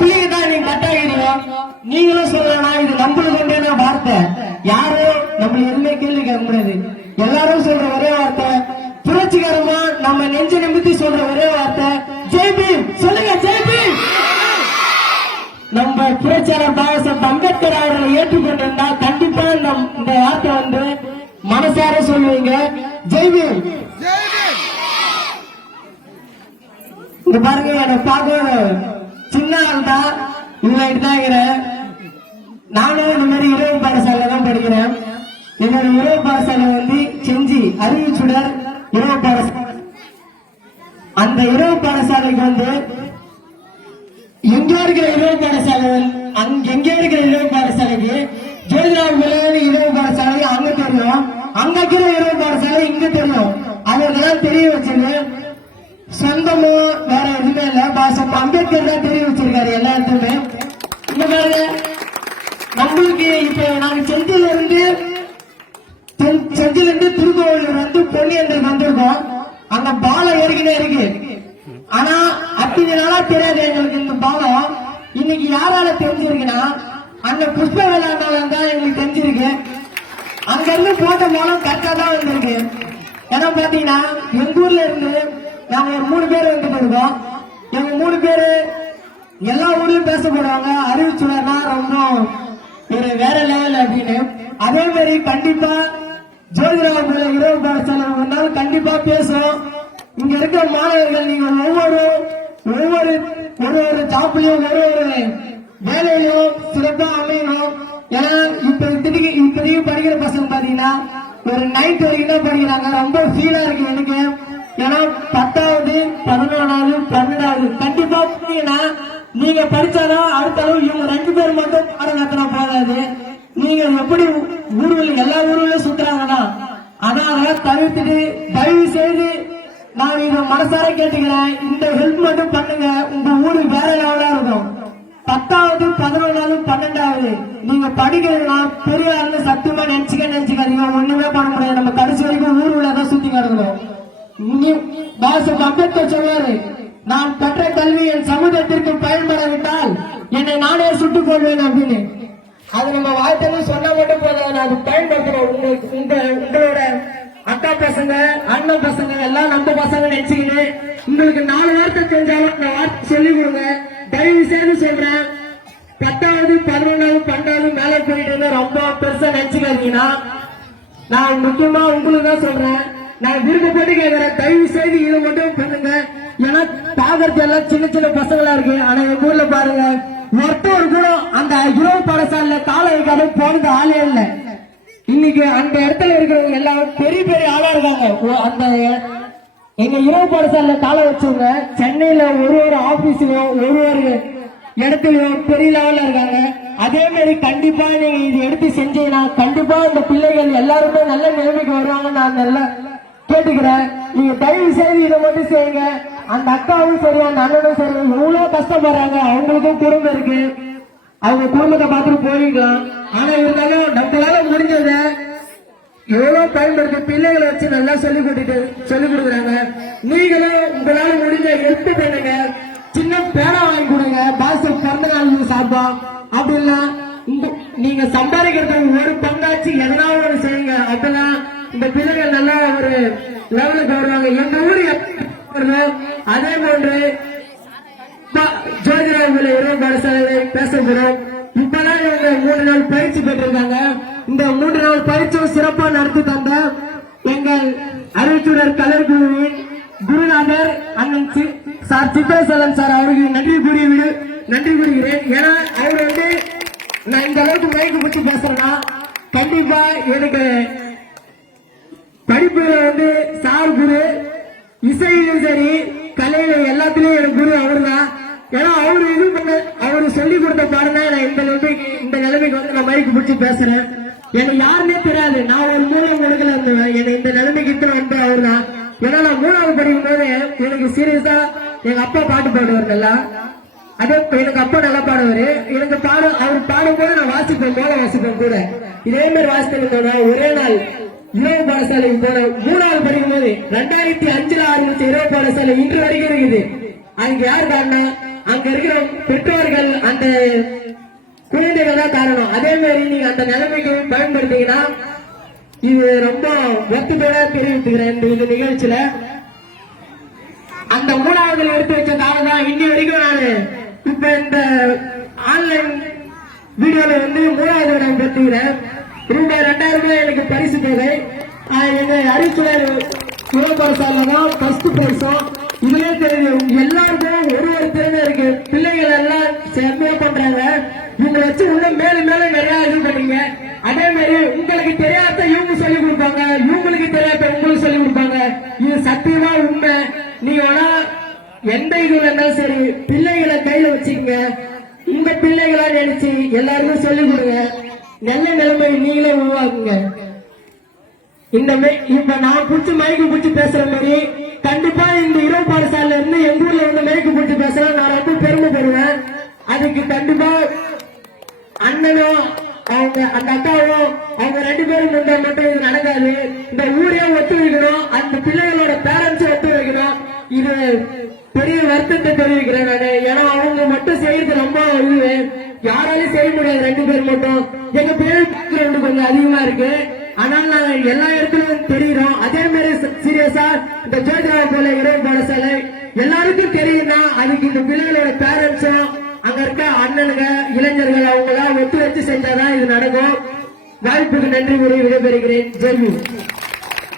பிள்ளைங்க தான் நீங்க கட்டாகிறீங்க. நீங்களும் சொல்லலாம் இது நம்மளுக்கு கொண்டே வார்த்தை. யாரும் நம்ம எதுவுமே கேள்வி கேட்க முடியாது. எல்லாரும் சொல்ற ஒரே வார்த்தை, புரட்சிகரமா நம்ம நெஞ்ச நிமித்தி சொல்ற ஒரே வார்த்தை ஜெய் பீம். சொல்லுங்க ஜெய் பீம். நம்ம புரட்சியாளர் பாபாசாஹேப் அம்பேத்கர் அவர்களை ஏற்றுக்கொண்டிருந்தா கண்டிப்பா இந்த வார்த்தை வந்து மனசார சொல்லுவீங்க ஜெய் பீம். இந்த பாருங்க, எனக்கு பார்க்க சின்ன ஆள் தான், இவ்வளவு தான் இருக்கிறேன். நானும் இந்த மாதிரி இரவு பாடசாலை தான் படிக்கிறேன். என்னோட இரவு பாடசாலை வந்து செஞ்சி அறிவுச்சுடர் இரவு பாடசாலை. அந்த இரவு பாடசாலைக்கு வந்து எங்க இருக்கிற இரவு பாடசாலை, எங்க இருக்கிற இரவு பாடசாலைக்கு ஜோதிராவ் இரவு பாடசாலை அங்க தெரியும், அங்க இருக்கிற இரவு பாடசாலை இங்க தெரியும். அவர்களெல்லாம் தெரிய வச்சிருக்கு. சொந்தமோ வேற எதுவுமே இல்ல, பாபாசாஹேப் அம்பேத்கர் தான் தெரிய வச்சிருக்காரு எல்லா இடத்துமே. இந்த மாதிரி நம்மளுக்கு இப்ப நாங்க செஞ்சில இருந்து திருக்கோவிலூர் வந்து பொன்னியந்தர் வந்திருக்கோம். அந்த பாலம் ஏற்கனவே இருக்கு. ஆனா அத்தனை நாளா தெரியாது எங்களுக்கு இந்த பாலம். இன்னைக்கு யாரால தெரிஞ்சிருக்குன்னா அந்த புஷ்ப வேளாண்மையால தான் எங்களுக்கு தெரிஞ்சிருக்கு. அங்க இருந்து போட்ட பாலம் கரெக்டா தான் வந்திருக்கு. ஏன்னா பாத்தீங்கன்னா எங்க ஊர்ல இருந்து நாங்க ஒரு 3 பேர் வந்துட்டு இருக்கோம். எங்க 3 பேரு எல்லா ஊர்லயும் பேசப்படுவாங்க. அறிவிச்சுனா ரொம்ப ஒரு வேற லெவல் அப்படின்னு. அதே மாதிரி கண்டிப்பா ஜோதிராவ் இரவு பாடசாலை வந்தாலும் கண்டிப்பா பேசுவோம். இங்க இருக்கிற மாணவர்கள் நீங்க ஒவ்வொரு ஜாப்லயும் ஒரு வேலையிலும் சிறப்பா அமையணும். ஏன்னா இப்போதைக்கு படிக்கிற பசங்க பாத்தீங்கன்னா ஒரு 9th வரைக்கும் தான் படிக்கிறாங்க. ரொம்ப ஃபீலா இருக்கு எனக்கு. ஏன்னா 10வது 11வது 12வது கண்டிப்பா புரியுன்னா நீங்க படிச்சாதான் அடுத்த அளவு இவங்க 2 பேர் மட்டும் பாடம் நடத்தினா போதாது. நீங்க எப்படி எல்லா ஊர்லயும் சுத்துறாங்கன்னா அதனால தவிர்த்துட்டு தயவு செய்து நான் இதை மனசார கேட்டுக்கிறேன். இந்த ஹெல்ப் மட்டும் பண்ணுங்க. உங்க ஊரு வேற லெவலா இருக்கும். 10வது 11வது 12வது நீங்க படிக்கிறதுனா பெரிய ஆளுங்க சத்தியமா நினைச்சுக்காதீங்க. ஒண்ணுமே பண்ண முடியாது. நம்ம கடைசி வரைக்கும் ஊருல தான் சுத்தி கிடக்கணும். பாபாசாஹேப் அம்பேத்கர் சொல்வாரு, நான் பெற்ற கல்வி என் சமூகத்திற்கு பயன்படாவிட்டால் என்னை நானே சுட்டுக் கொள்வேன் அப்படின்னு. அது நம்ம வாழ்க்கையில சொன்னா மட்டும் போதும், அது பயன்படுத்தணும். உங்களோட அக்கா பசங்க அண்ணன் பசங்க எல்லாம் நம்ம பசங்க நினைச்சுக்கிட்டு உங்களுக்கு 4 வார்த்தை தெரிஞ்சாலும் அந்த வார்த்தை சொல்லிக் கொடுங்க. தயவு செய்து சொல்றேன், 10வது 11வது 12வது மேல போயிட்டு ரொம்ப பெருசா நினைச்சுக்காதீங்கன்னா. நான் முக்கியமா உங்களுக்கு தான் சொல்றேன். நான் விருப்பப்பட்டு கேட்கிறேன், தயவு செய்து இதை மட்டும் பண்ணுங்க. ஏன்னா பாக்குறது எல்லாம் சின்ன பசங்களா இருக்கு. ஆனா எங்க ஊர்ல பாருங்க, ஒருத்தர் கூட அந்த இரவு பாடசாலையில காலை வைக்காத போனது ஆளே இல்லை. இன்னைக்கு அந்த இடத்துல இருக்கிறவங்க எல்லாம் பெரிய ஆளா இருக்காங்க. அந்த எங்க இரவு பாடசாலையில காலை வச்சவங்க சென்னையில ஒரு ஆபீஸ்லயும் ஒரு இடத்துலயும் பெரிய லெவல்ல இருக்காங்க. அதே மாதிரி கண்டிப்பா நீங்க இது எடுத்து செஞ்சீங்கன்னா கண்டிப்பா இந்த பிள்ளைகள் எல்லாருமே நல்ல நிலைமைக்கு வருவாங்க. நான் நல்லா கேட்டுக்கிறேன். நீங்க தயவு செய்து இதை மட்டும் செய்யுங்க. அந்த அக்காவும் சரி அந்த அண்ணனும் சரி எவ்வளவு கஷ்டப்படுறாங்க. அவங்களுக்கும் குடும்பம் இருக்கு. அவங்க குடும்பத்தை பார்த்துட்டு போயிக்கலாம். ஆனா இருந்தாலும் நம்மளால முடிஞ்சத எவ்வளவு பயன்படுத்தி பிள்ளைகளை வச்சு நல்லா சொல்லிக் கொடுக்குறாங்க. நீங்களும் உங்களால முடிஞ்ச ஹெல்ப் பண்ணுங்க. சின்ன பேனா வாங்கி கொடுங்க. பாபாசாஹேப் பிறந்த நாள் சார்பா அப்படி இல்ல நீங்க சம்பாதிக்கிறது ஒரு பங்காச்சு எதனாவது ஒரு செய்யுங்க. அப்பதான் இந்த பிள்ளைகள் நல்லா ஒரு லெவலுக்கு வருவாங்க. எங்க ஊரு அதே போன்று ஜோதிராவ் இரவு பாடசாலை பேச போறோம். இப்பதான் இவங்க 3 நாள் பயிற்சி பெற்றிருக்காங்க. இந்த 3 நாள் பயிற்சியும் சிறப்பா நடத்தி தந்த எங்கள் அறிவிச்சுடர் கலர் குழுவின் குருநாதர் அண்ணன் சார் சித்ரசலன் சார் அவருக்கு நன்றி கூறுகிறேன். ஏன்னா அவர் வந்து நான் இந்த அளவுக்கு மைக்கு பிடிச்சி பேசுறேன்னா கண்டிப்பா எனக்கு படிப்புல வந்து சார் குரு, இசையிலும் சரி கலையில எல்லாத்திலயும் எனக்கு குரு அவர் தான். ஏன்னா அவரு சொல்லி கொடுத்த பாருங்க நான் இந்த நிலைமைக்கு வந்து நான் மைக்கு பிடிச்சி பேசுறேன். எனக்கு யாருன்னே தெரியாது. நான் ஒரு மூலம் உலகில இருந்தேன். என்னை இந்த நிலைமைக்கு இத்தனை வந்து அவர் தான். ஏன்னா நான் 3வது படிக்கும் போது எனக்கு சீரியஸா எங்க அப்பா பாட்டு பாடுவார் நல்லா. அதே எனக்கு அப்பா நல்லா பாடுவாரு. எனக்கு அவர் பாடும்போது நான் வாசிப்பேன், மேல வாசிப்பேன் கூட. இதே மாதிரி வாசித்து ஒரே நாள் இரவு பாடசாலைக்கு போன 3வது படிக்கும் போது 2005 ஆரம்பிச்ச இரவு பாடசாலை இன்று வரைக்கும் இருக்குது. அங்க யாரு காரணம்? அங்க இருக்கிற பெற்றோர்கள் மாதிரி நீங்க அந்த நிலைமைக்கு பயன்படுத்தீங்கன்னா இது ரொம்ப வருத்தத்தோட தெரிவித்துக்கிறேன் இந்த நிகழ்ச்சியில. அந்த மூணாவதுல எடுத்து வச்ச காலம் தான் இன்னி வரைக்கும் நான் இப்ப இந்த ஆன்லைன் வீடியோல வந்து மூணாவது நான் பெற்றுக்கிறேன். ரூபாய் 2000 எனக்கு பரிசு தொகை. எங்க அறிவிச்சுவர் யுவபரசால தான் ஃபர்ஸ்ட் பரிசும். இதுலயே தெரியும் எல்லாருக்கும் ஒரு திறமை இருக்கு. பிள்ளைகள் எல்லாம் செம்மையா பண்றாங்க. இவங்க வச்சு இன்னும் மேலும் மேலும் நிறைய இது பண்ணீங்க. அதே மாதிரி உங்களுக்கு தெரியாத இவங்க சொல்லிக் கொடுப்பாங்க, இவங்களுக்கு தெரியாத உங்களுக்கு சொல்லிக் கொடுப்பாங்க. இது சத்தியமா உண்மை. நீங்க வேணா எந்த இதுல இருந்தாலும் சரி பிள்ளைகளை கையில வச்சுக்கங்க. உங்க பிள்ளைகளா நினைச்சு எல்லாருக்கும் சொல்லிக் கொடுங்க. நல்ல நிலைமை நீங்களே உருவாக்குங்க. இப்ப நான் புடிச்சு மைக்கு புடிச்சு பேசுற மாதிரி கண்டிப்பா இந்த இரவு பாடசாலையில இருந்து எங்க ஊர்ல வந்து மைக்கு புடிச்சு பேசுறேன். நான் ரொம்ப பெருமைப்படுவேன். அதுக்கு கண்டிப்பா அண்ணனும் அவங்க அந்த அக்காவும் அவங்க 2 பேரும் முன்னே மட்டும் இது நடக்காது. இந்த ஊரே ஒத்து வைக்கணும், அந்த பிள்ளைகளோட பேரண்ட்ஸ் ஒத்து வைக்கணும். இது பெரிய வருத்தத்தை தெரிவிக்கிறேன் நானு. ஏன்னா அவங்க மட்டும் செய்யறது ரொம்ப இது யாராலையும் செய்ய முடியாது. 2 பேர் மட்டும். எங்க பேர் பேக்ரவுண்ட் கொஞ்சம் அதிகமா இருக்கு. ஆனால் நாங்க எல்லா இடத்துலயும் தெரியுறோம். அதே மாதிரி சீரியஸா இந்த ஜோதிராவை போல இரவு பாடசாலை எல்லாருக்கும் தெரியும்னா அதுக்கு இந்த பிள்ளைகளோட பேரண்ட்ஸும் அங்க இருக்க அண்ணனுங்க இளைஞர்கள் அவங்க எல்லாம் ஒத்து வச்சு செஞ்சாதான் இது நடக்கும். வாய்ப்புக்கு நன்றி கூறி விடைபெறுகிறேன். ஜெய்.